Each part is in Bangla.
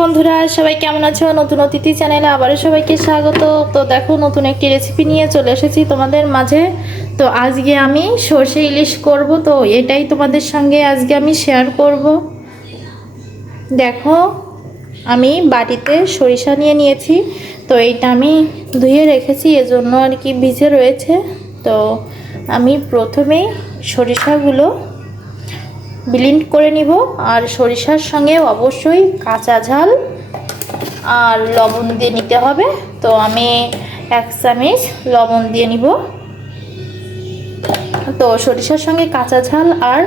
বন্ধুরা, সবাই কেমন আছো? নতুন অতিথি চ্যানেলে আবারও সবাইকে স্বাগত। তো দেখো, নতুন একটি রেসিপি নিয়ে চলে এসেছি তোমাদের মাঝে। তো আজকে আমি সর্ষে ইলিশ করব। তো এটাই তোমাদের সঙ্গে আজকে আমি শেয়ার করব। দেখো, আমি বাটিতে সরিষা নিয়ে নিয়েছি। তো এইটা আমি ধুয়ে রেখেছি, এজন্য আর কি ভিজে রয়েছে। তো আমি প্রথমেই সরিষাগুলো ব্লিন্ড করে নিব, আর সরিষার সঙ্গে অবশ্যই কাঁচা ঝাল আর লবণ দিয়ে নিতে হবে। তো আমি এক চামচ লবণ দিয়ে নিব। তো সরিষার সঙ্গে কাঁচা ঝাল আর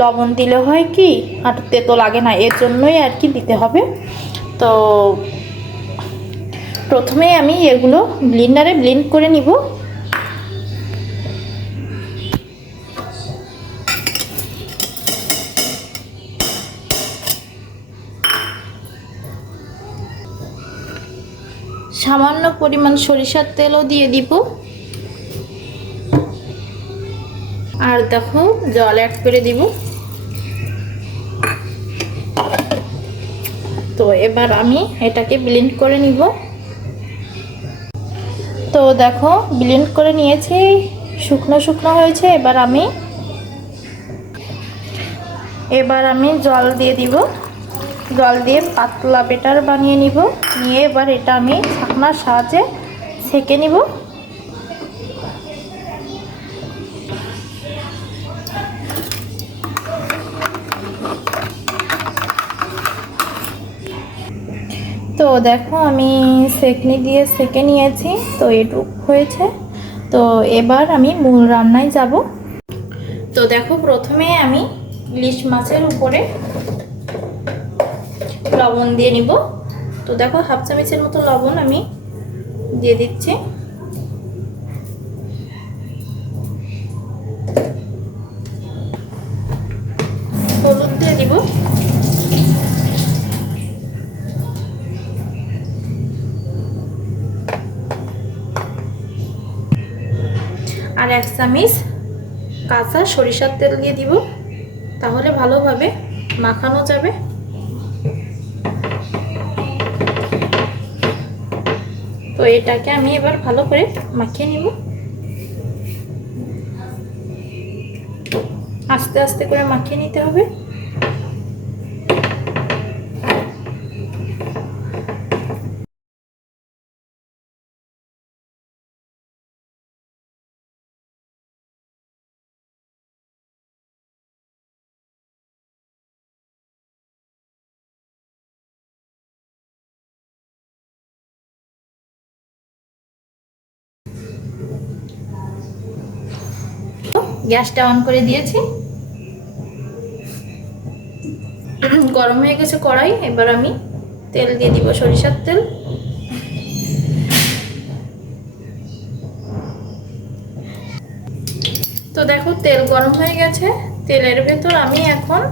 লবণ দিলে হয় কি, আর তেতো লাগে না, এর জন্যই আর কি দিতে হবে। তো প্রথমে আমি এগুলো ব্লিন্ডারে ব্লিন্ড করে নিব। সামান্য পরিমাণ সরিষার তেলও দিয়ে দিব। আর দেখো, জল অ্যাড করে দিব। তো এবার আমি এটাকে ব্লেন্ড করে নিব। তো দেখো ব্লেন্ড করে নিয়েছি, শুকনো শুকনো হয়েছে, এবার আমি এবার আমি জল দিয়ে দিব। জল দিয়ে পাতলা বেটার বানিয়ে নিব। নিয়ে এবার এটা আমি ছাকনার সাহায্যে সেকে নিব। তো দেখো আমি সেকনি দিয়ে সেকে নিয়েছি, তো এটুক হয়েছে। তো এবার আমি মূল রান্নায় যাব। তো দেখো প্রথমে আমি ইলিশ মাছের উপরে লবণ দিয়ে নিব। তো দেখো, হাফ চামচের মতো লবণ আমি দিয়ে দিচ্ছি। হলুদ দিয়ে দিব। আর এক চামচ কাঁচা সরিষার তেল দিয়ে দিব, তাহলে ভালোভাবে মাখানো যাবে। তো এটাকে আমি এবার ভালো করে মাখিয়ে নিব। আস্তে আস্তে করে মাখিয়ে নিতে হবে। গ্যাসটা অন করে দিয়েছি। গরম হয়ে গেছে কড়াই, এবার আমি তেল দিয়ে দিব সরিষার তেল। তো দেখো, তেল গরম হয়ে গেছে। তেলের ভেতর আমি এখন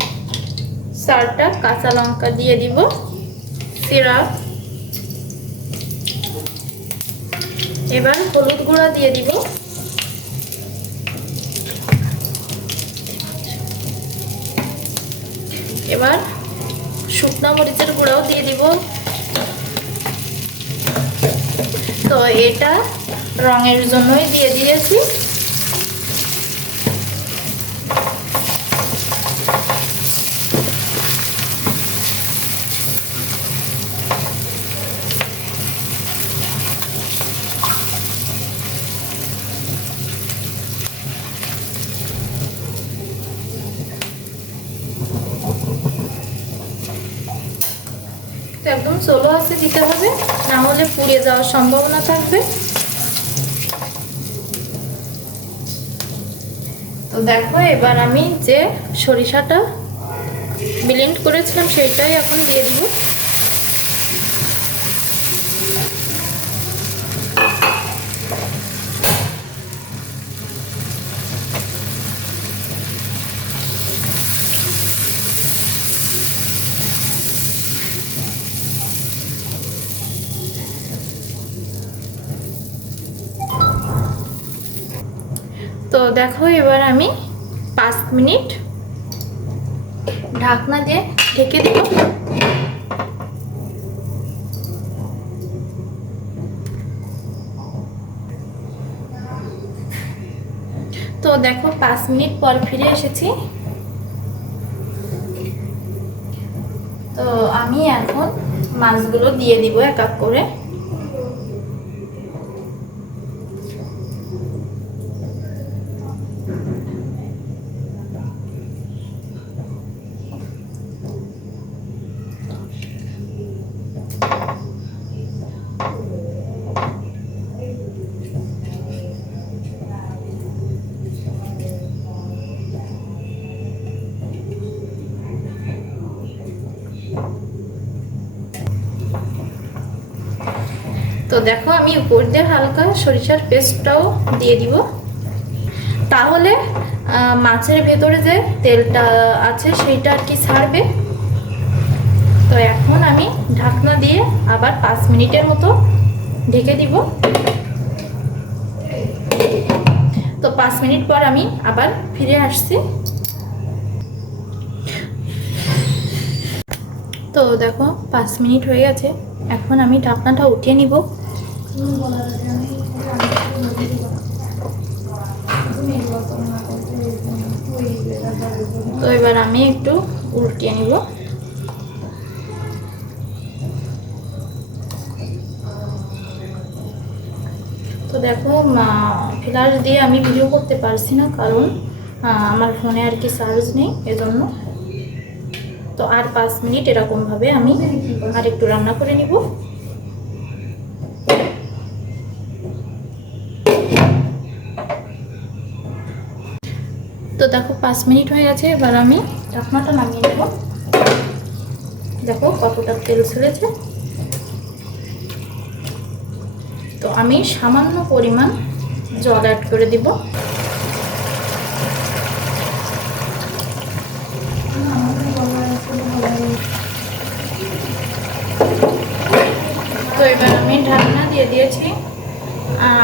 চারটা কাঁচা লঙ্কা দিয়ে দিব, সিরাপ। এবার হলুদ গুঁড়া দিয়ে দিব। এবার শুকনো মরিচের গুঁড়াও দিয়ে দিব। তো এটা রঙের জন্যই দিয়ে দিয়েছি তো একদম সোলো আছে দিতে হবে। না হলে পুড়ে যাওয়ার সম্ভাবনা থাকবে। তো দেখো, এবার আমি যে সরিষাটা ব্লেন্ড করেছিলাম সেটাই এখন দিয়ে দিব। তো দেখো এবার আমি পাঁচ মিনিট ঢাকনা দিয়ে ঢেকে দেব। তো দেখো পাঁচ মিনিট পর ফিরে এসেছি। তো আমি এখন মাছগুলো দিয়ে দিব এক এক করে। তো দেখো আমি উপর দিয়ে হালকা সরিষার পেস্টটাও দিয়ে দিব। তাহলে মাছের ভেতরে যে তেলটা আছে সেইটা আর কি ছাড়বে। তো এখন আমি ঢাকনা দিয়ে আবার পাঁচ মিনিটের মতো ঢেকে দিব। তো পাঁচ মিনিট পর আমি আবার ফিরে আসছি। তো দেখো, পাঁচ মিনিট হয়ে গেছে। এখন আমি ঢাকনাটা উঠিয়ে নিব। তো এবার আমি একটু উল্টিয়ে নিব। তো দেখো ফ্ল্যাশ দিয়ে আমি ভিডিও করতে পারছি না, কারণ আমার ফোনে আর কি চার্জ নেই, এজন্য। তো আর পাঁচ মিনিট এরকমভাবে আমি আর একটু রান্না করে নিব। তো দেখো, পাঁচ মিনিট হয়ে গেছে, এবার আমি ঢাকনাটা নামিয়ে নেব। দেখো কতটা তেল ছেড়েছে। তো আমি সামান্য পরিমাণ জল অ্যাড করে দিব। তো এবার আমি ঢাকনা দিয়ে দিয়েছি।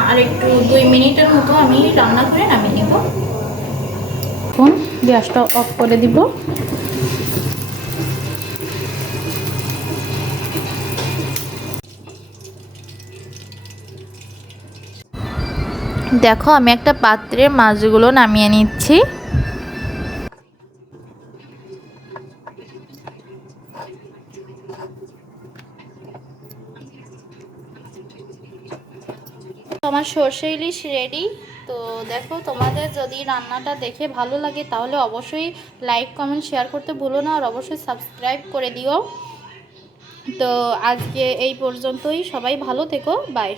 আর একটু দুই মিনিটের মতো আমি রান্না করে নামিয়ে নিব। এখন গ্যাসটা অফ করে দিব। দেখো, আমি একটা পাত্রে মাছগুলো নামিয়ে নিচ্ছি। আমার সর্ষে ইলিশ রেডি তো দেখো, তোমাদের যদি রান্নাটা দেখে ভালো লাগে, তাহলে অবশ্যই লাইক কমেন্ট শেয়ার করতে ভুলো না, আর অবশ্যই সাবস্ক্রাইব করে দিও। তো আজকে এই পর্যন্তই, সবাই ভালো থেকো বাই